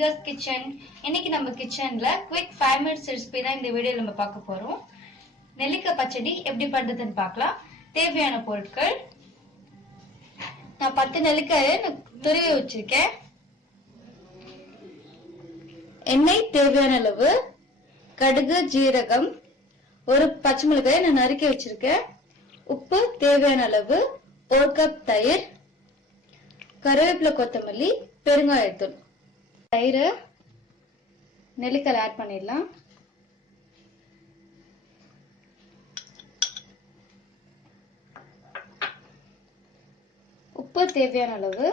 Nesigha's kitchen. இன்னைக்கு நம்ம கிச்சன்ல குவிக் 5 minutes ரெசிபி தான் இந்த வீடியோல நம்ம பார்க்க போறோம். நெல்லிக்காய் பச்சடி எப்படி பண்றதுன்னு பார்க்கலாம். தேவையான பொருட்கள் நான் 10 நெல்லிக்காயை துருவி வச்சிருக்கேன். எண்ணெய் தேவையான அளவு, கடுகு, ஜீரகம், ஒரு பச்சை மிளகாய் நான் நறுக்கி வச்சிருக்கேன், உப்பு தேவையான அளவு, 1 கப் தயிர், கருவேப்பிலை, கொத்தமல்லி, பெருங்காயத்தூள். தயிர் நெல்லிக்காய் ஆட் பண்ணிடலாம். உப்பு தேவையான அளவு.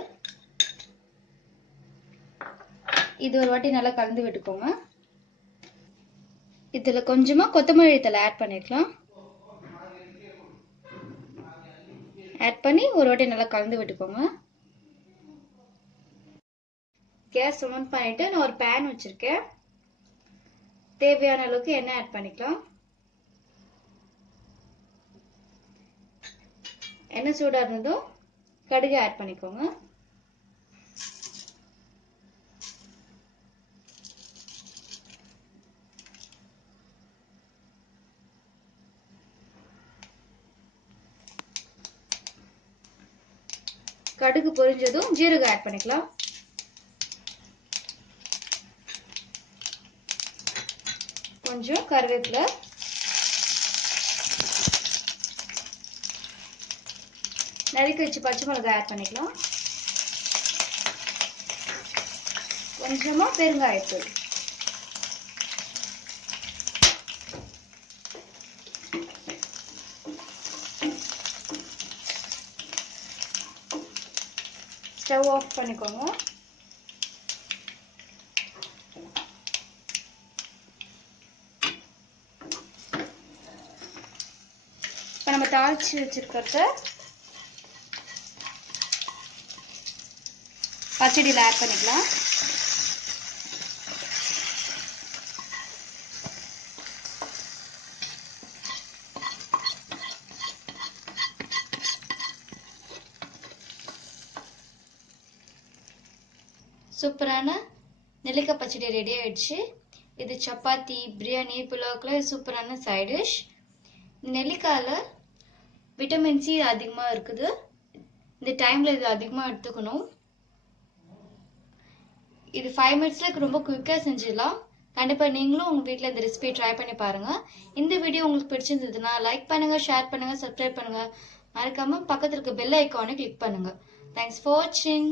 இது ஒரு வாட்டி நல்லா கலந்து விட்டுக்கோங்க. இதுல கொஞ்சமா கொத்தமல்லி தழை ஆட் பண்ணிக்கலாம். ஆட் பண்ணி ஒரு வாட்டி நல்லா கலந்து விட்டுக்கோங்க. கேஸ் ஆன் பண்ணிட்டு நான் ஒரு பேன் வச்சிருக்கேன். தேவையான அளவுக்கு எண்ணெய் ஆட் பண்ணிக்கலாம். எண்ணெய் சூடா இருந்ததும் கடுகு ஆட் பண்ணிக்கோங்க. கடுகு பொரிஞ்சதும் ஜீரகம் ஆட் பண்ணிக்கலாம். கொஞ்சம் கருவேப்பிலை, நறுக்கி வச்சு பச்சை மிளகாய் ஆட் பண்ணிக்கலாம். கொஞ்சமா பெருங்காயத்தூள். ஸ்டவ் ஆஃப் பண்ணிக்கோங்க. இப்போ நம்ம தாளிச்சு வச்சிருக்கிறத பச்சடியில் ஆட் பண்ணிக்கலாம். சூப்பரான நெல்லிக்காய் பச்சடி ரெடி ஆயிடுச்சு. இது சப்பாத்தி, பிரியாணி, புலாவுக்குலாம் சூப்பரான சைட் டிஷ். நெல்லிக்காயில விட்டமின் சி அதிகமாக இருக்குது. இந்த டைம்ல இது அதிகமாக எடுத்துக்கணும். இது 5 மினிட்ஸ்ல ரொம்ப குயிக்காக செஞ்சிடலாம். கண்டிப்பாக நீங்களும் உங்கள் வீட்டில் இந்த ரெசிபி ட்ரை பண்ணி பாருங்க. இந்த வீடியோ உங்களுக்கு பிடிச்சிருந்ததுன்னா லைக் பண்ணுங்க, ஷேர் பண்ணுங்க, சப்ஸ்கிரைப் பண்ணுங்க. மறக்காம பக்கத்துல இருக்க பெல் ஐக்கானை கிளிக் பண்ணுங்க. தேங்க்ஸ் ஃபார் வாட்சிங்.